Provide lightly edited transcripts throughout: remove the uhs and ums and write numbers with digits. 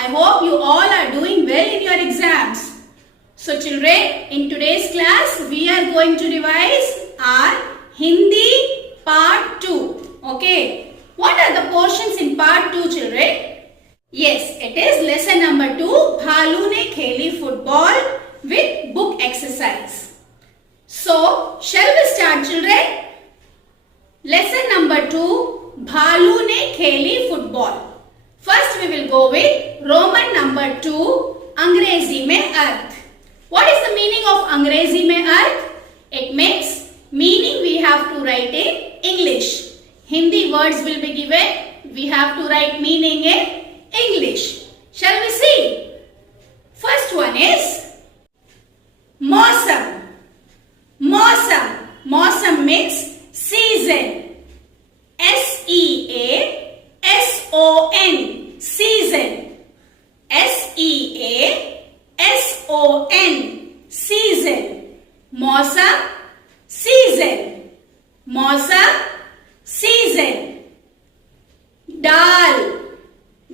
I hope you all are doing well in your exams. So children, in today's class we are going to revise our Hindi part 2. Okay. What are the portions in part 2 children? Yes, it is lesson number 2. Bhalu ne kheli football with book exercise. So, shall we start children? Lesson number 2. Bhalu ne kheli football. First we will go with Roman number 2. Angrezi mein arth. What is the meaning of Angrezi mein arth? It means meaning we have to write in English. Hindi words will be given. We have to write meaning in English. Shall we see? First one is Mausam. Mausam. Mausam means season. S-E-A-S-O-N. Season. S-E-A-S-O-N. Season. Mausam. Season. Mausam. Season. Dal.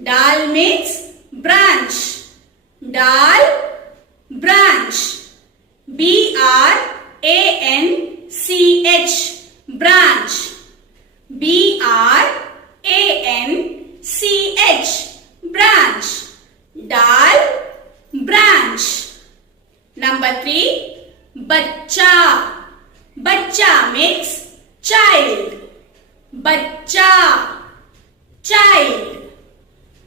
Dal means branch. Dal. Branch. B-R-A-N-C-H. Branch. B-R-A-N-C-H. Branch. Dal. Branch. Number 3. Bachcha. Bachcha means child. Bachcha. Child.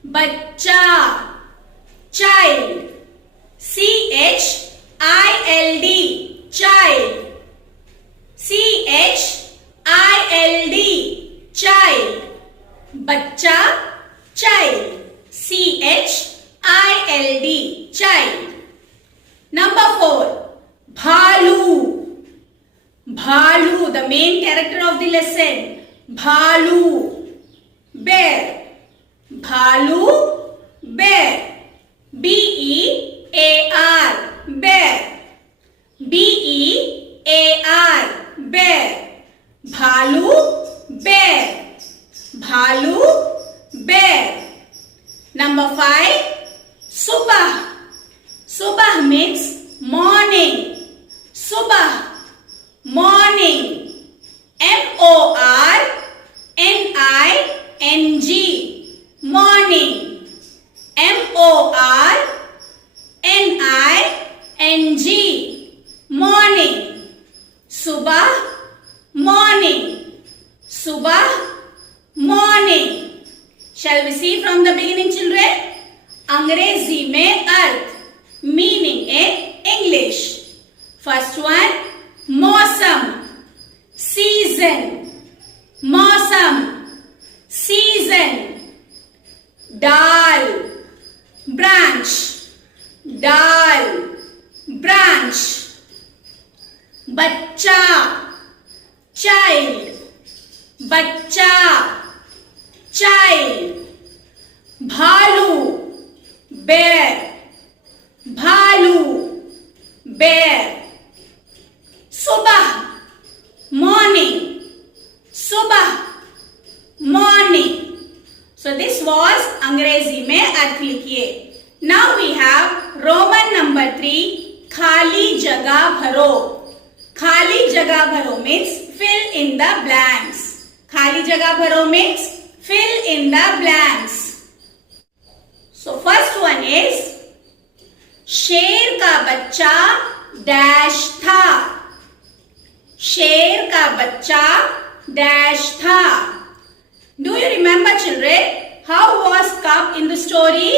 Bachcha. Child. C-H-I-L-D. Child. C-H-I-L-D. Child. Bachcha. Child. C-H-I-L-D. Child. Number 4. Bhalu. Bhalu, the main character of the lesson. Bhalu. Bear. Bhalu. Bear. B-E-A-R. Bear. B-E-A-R. Bear. Bhalu. Bear. Bhalu. Bear. Number 5. Subah. Subah means morning. Subah. Morning. M-O-R-N-I-N-G. Morning. M-O-R-N-I-N-G. Morning. Subah. Morning. Subah. Morning. Shall we see from the beginning children? Angrezi mein arth. Meaning in English. First one. Mausam. Season. Mausam. Season. Dal. Branch. Dal. Branch. Bachcha. Child. Bachcha. Child. Bhalu. Bear. Bhalu. Bear. Subah. Morning. Subah. Morning. So this was Angrezi mein arth likhiye. Now we have Roman number 3. Khali jagah bharo. Khali jagah bharo means fill in the blanks. Khali jagah bharo means fill in the blanks. So first one is शेर का बच्चा dash था. शेर का बच्चा dash था. Do you remember children? How was cup in the story?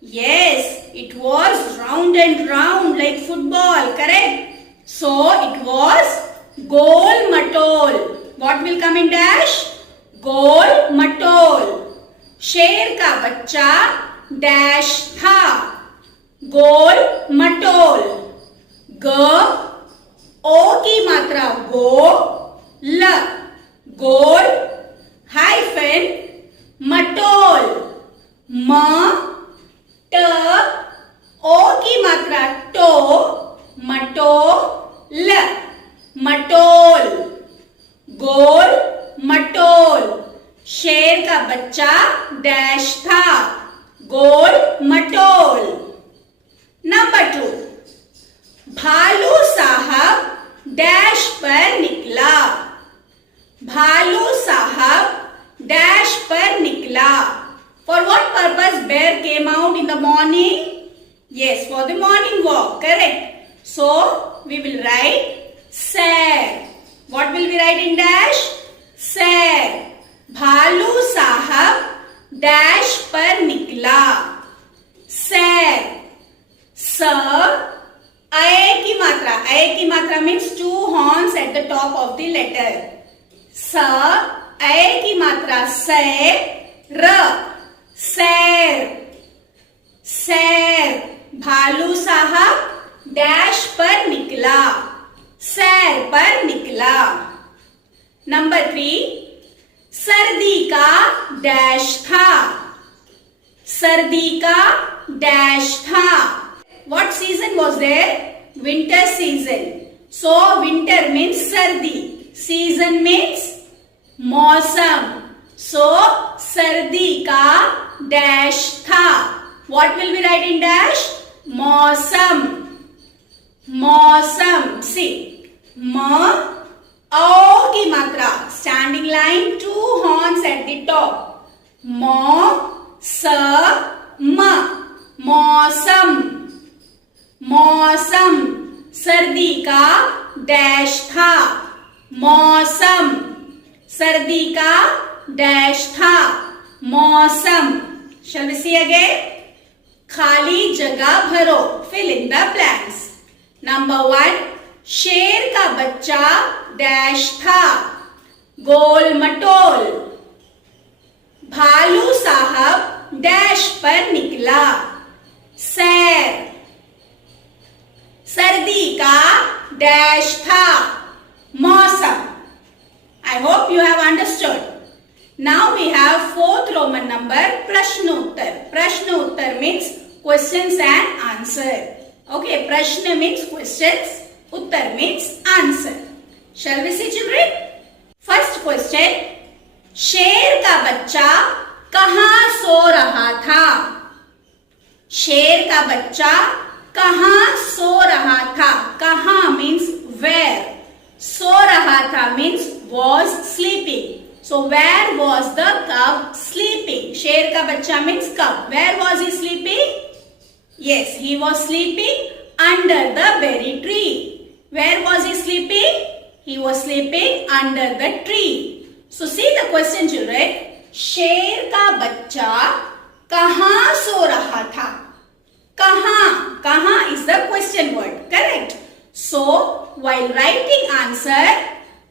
Yes, it was round and round like football, correct? So it was Gol Matol. What will come in dash? Gol Matol. शेर का बच्चा dash था. गोल मटोल. ग ओ की मात्रा गो ल. गोल hyphen मटोल. म ट ओ की मात्रा टो मटोल. मटोल. गोल मटोल. शेर का बच्चा डैश था. गोल भालू साहब डैश पर निकला. भालू साहब डैश पर निकला. For what purpose bear came out in the morning? Yes, for the morning walk. Correct. So we will write sir. What will we write in dash? Sir. भालू साहब डैश पर निकला. सर. सर. अय की मात्रा. अय की मात्रा means two horns at the top of the letter. स. अय की मात्रा सैर. र. सैर. सैर. भालू साहब डैश पर निकला. सैर पर निकला. नंबर 3. सर्दी का डैश था. सर्दी का डैश था. What season was there? Winter season. So winter means सर्दी. Season means मौसम. So सर्दी का डैश था. What will we write in dash? मौसम. मौसम. See. म. ओ की मात्रा. Standing line, two horns at the top. मौ. स. म. मौसम. मौसम. सर्दी का डैश था. मौसम. सर्दी का डैश था. मौसम. Shall we see again? खाली जगह भरो. Fill in the blanks. Number 1. शेर का बच्चा डैश था. गोल मटोल. भालू साहब डैश पर निकला. सैर. सर्दी का डैश था. मौसम. I hope you have understood. Now we have 4th Roman number Prashna-uttar. Prashna-uttar means questions and answer. Okay, Prashna means questions. Uttar means answer. Shall we see children? First question. शेर का बच्चा कहाँ सो रहा था? शेर का बच्चा कहाँ सो रहा था? कहाँ means where. सो रहा था means was sleeping. So where was the cub sleeping? शेर का बच्चा means cub. Where was he sleeping? Yes, he was sleeping under the berry tree. Where was he sleeping? He was sleeping under the tree. So see the question children. शेर का बच्चा कहाँ सो रहा था? कहाँ? कहाँ is the question word. Correct. So while writing answer,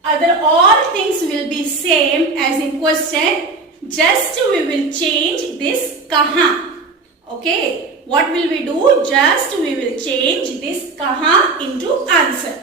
other all things will be same as in question. Just we will change this kaha. Okay. What will we do? Just we will change this kaha into answer.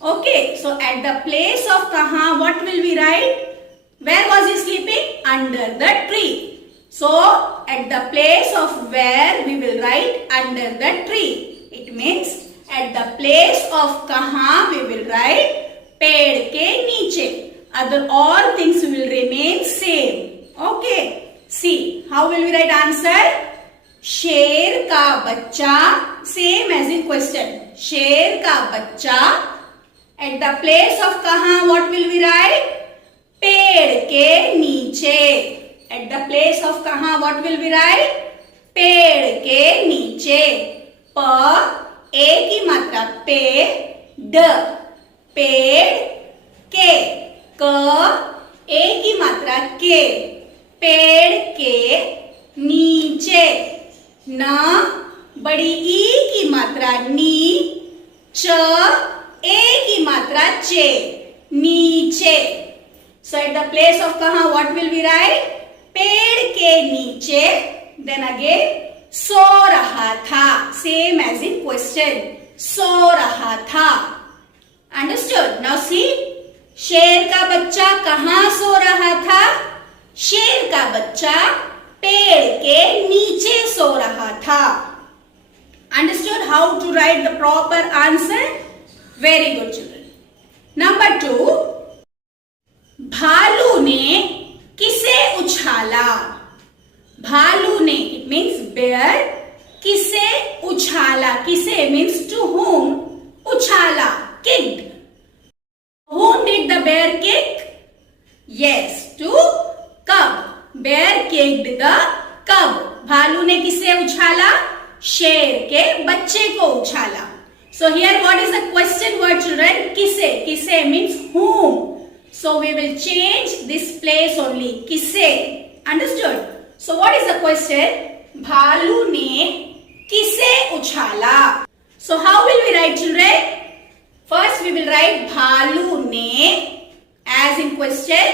Okay. So at the place of kaha, what will we write? Where was he sleeping? Under the tree. So at the place of where we will write under the tree. It means at the place of kaha we will write पेड़ के नीचे. Other all things will remain same. Okay. See how will we write answer? शेर का बच्चा same as in question. शेर का बच्चा at the place of कहाँ what will we write? पेड़ के नीचे. At the place of कहाँ what will we write? पेड़ के नीचे. प ए की मात्रा पे. ड पेड़ के. क ए की मात्रा के. पेड़ के नीचे. न बड़ी ई की मात्रा नी. च ए की मात्रा चे. नीचे. So at the place of कहाँ what will we write? पेड़ के नीचे. Then again सो रहा था. Same as in question. सो रहा था. Understood? Now see. शेर का बच्चा कहाँ सो रहा था? शेर का बच्चा पेड़ के नीचे सो रहा था. Understood how to write the proper answer? Very good children. Number 2. भालू ने किसे उछाला? भालू ने it means bear. किसे उछाला? किसे means to whom uchhala, kicked. Whom did the bear kick? Yes, to cub. Bear kicked the cub. भालू ने किसे उछाला? शेर के बच्चे को उछाला. So here what is the question word, children? Kise. Kise means whom. So we will change this place only. Kise. Understood? So what is the question? भालू ने किसे उछाला. So how will we write, children? First we will write भालू ने as in question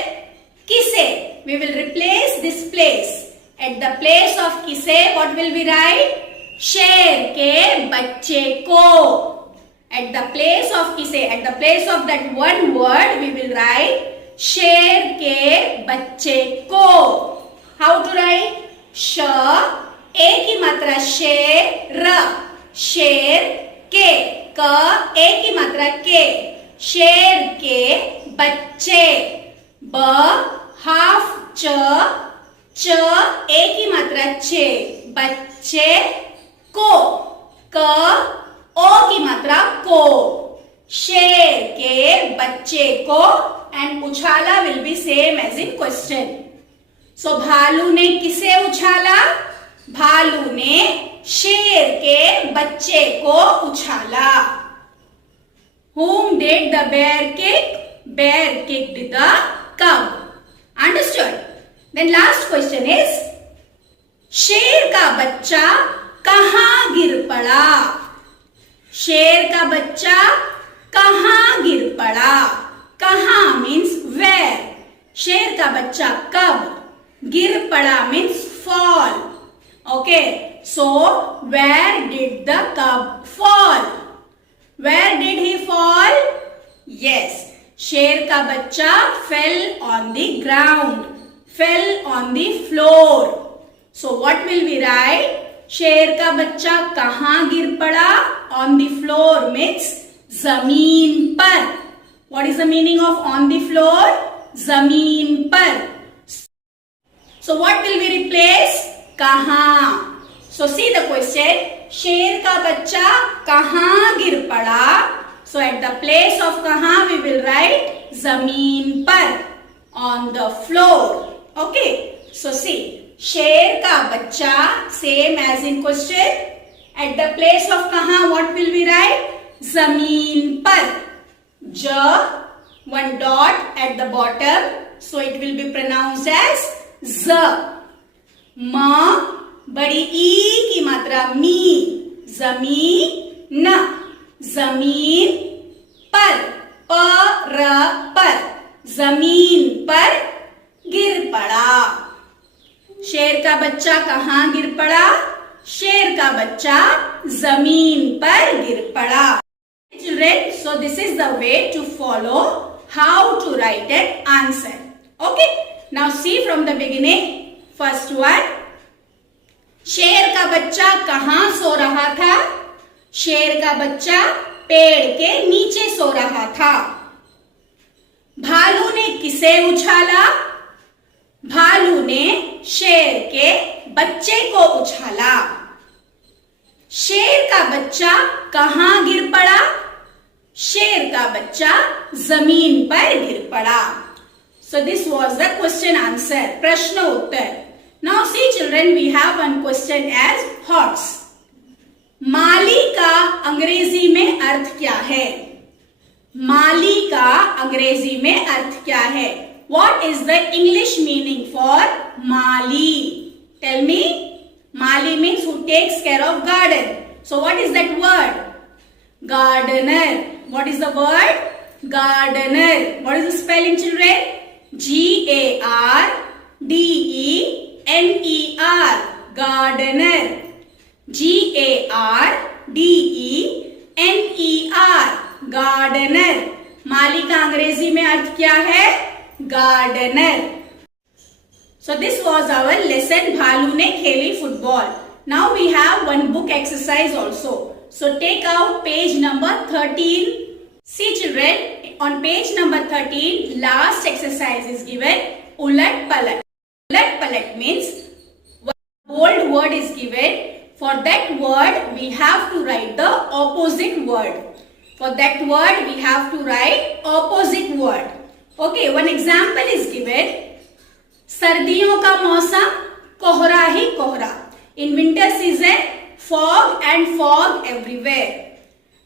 किसे. We will replace this place. At the place of किसे what will we write? शेर के बच्चे को. At the place of किसे, at the place of that one word we will write शेर के बच्चे को. How to write? श ए की मात्रा शेर, शेर के, क ए की मात्रा के, शेर के बच्चे, ब हाफ च ए की मात्रा चे, बच्चे को, क ओ की मात्रा को, शेर के बच्चे को. एंड उछाला will be same as in question. So भालू ने किसे उछाला? भालू ने शेर के बच्चे को उछाला. Whom did the bear kick? Bear kicked the cub. Understood? Then last question is शेर का बच्चा कहाँ गिर पड़ा? शेर का बच्चा कहाँ गिर पड़ा? कहाँ means where. शेर का बच्चा कब, गिर पड़ा means fall. Okay, so where did the cub fall? Where did he fall? Yes, शेर का बच्चा fell on the ground, fell on the floor. So what will we write? शेर का बच्चा कहाँ गिर पड़ा? On the floor means जमीन पर. What is the meaning of on the floor? जमीन पर. So what will we replace? कहाँ. So see the question. शेर का बच्चा कहाँ गिर पड़ा? So at the place of कहाँ we will write जमीन पर, on the floor. Okay. So see. शेर का बच्चा same as in question. At the place of कहाँ what will we write? जमीन पर. ज one dot at the bottom. So it will be pronounced as z. म बड़ी ई की मात्रा मी, जमीन, जमीन पर, पर, जमीन पर गिर पड़ा. शेर का बच्चा कहाँ गिर पड़ा? शेर का बच्चा जमीन पर गिर पड़ा. Children, so this is the way to follow how to write an answer. Okay, now see from the beginning. First one, शेर का बच्चा कहाँ सो रहा था? शेर का बच्चा पेड़ के नीचे सो रहा था. भालू ने किसे उछाला? भालू ने शेर के बच्चे को उछाला. शेर का बच्चा कहाँ गिर पड़ा? शेर का बच्चा जमीन पर गिर पड़ा. So this was the question answer. प्रश्न उत्तर. Now see children, we have one question as horse. माली का अंग्रेजी में अर्थ क्या है? माली का अंग्रेजी में अर्थ क्या है? What is the English meaning for Mali? Tell me. Mali means who takes care of garden. So what is that word? Gardener. What is the word? Gardener. What is the spelling, children? Gardener. Gardener. Gardener. Gardener. माली का अंग्रेजी में अर्थ क्या है? Gardener. So this was our lesson. भालू ने खेली football. Now we have one book exercise also. So take out page number 13. See children, on page number 13, last exercise is given. Ulat palat. Ulat palat means one bold word is given. For that word, we have to write the opposite word. For that word, we have to write opposite word. Okay, one example is given. सर्दियों का मौसम कोहरा ही कोहरा. In winter season, fog and fog everywhere.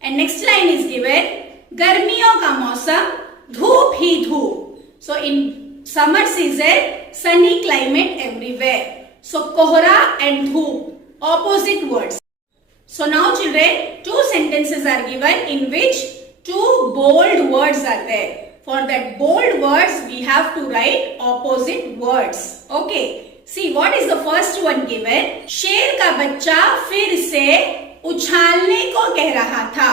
And next line is given. गर्मियों का मौसम धूप ही धूप. So in summer season, sunny climate everywhere. So kohra and dhoop, opposite words. So now children, two sentences are given in which two bold words are there. For that bold words, we have to write opposite words. Okay. See what is the first one given. शेर का बच्चा फिर से उछालने को कह रहा था.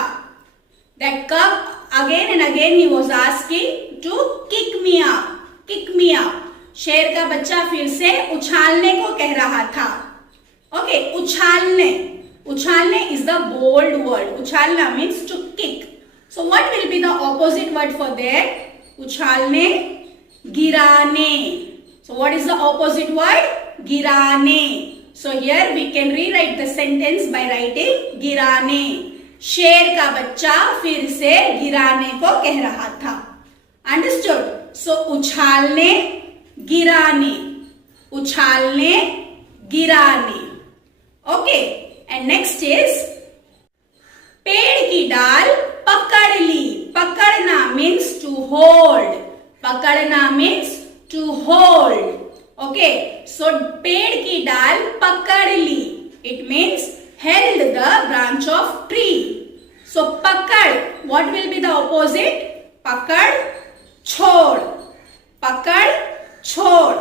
That cub again and again he was asking to kick me up. Kick me up. शेर का बच्चा फिर से उछालने को कह रहा था. Okay, उछालने. Uchalne is the bold word. Uchalna means to kick. So what will be the opposite word for that? Uchalne, girane. So what is the opposite word? Girane. So here we can rewrite the sentence by writing girane. शेर का बच्चा फिर से गिराने को कह रहा था. Understood? So उछालने, गिराने. उछालने, गिराने. Okay. And next is पेड़ की डाल पकड़ ली. पकड़ना means to hold. पकड़ना means to hold. Okay. So पेड़ की डाल पकड़ ली. It means held the branch of tree. So पकड़, what will be the opposite? पकड़, छोड़. पकड़, छोड़.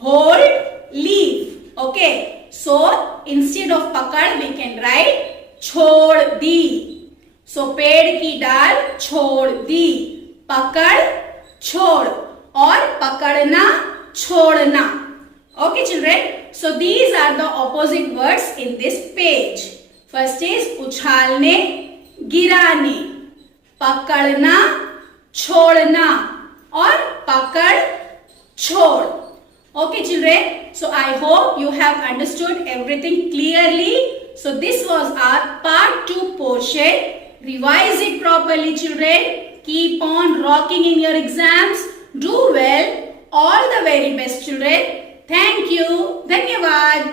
Hold, leave. Okay. So instead of पकड़ we can write छोड़ दी. So पेड़ की डाल छोड़ दी. पकड़, छोड़ और पकड़ना, छोड़ना. Okay children. So these are the opposite words in this page. First is उछालने, गिराने. पकड़ना, छोड़ना और पकड़, छोड़. Okay children, so I hope you have understood everything clearly. So this was our part 2 portion. Revise it properly children. Keep on rocking in your exams. Do well. All the very best children. Thank you. Dhanyavad.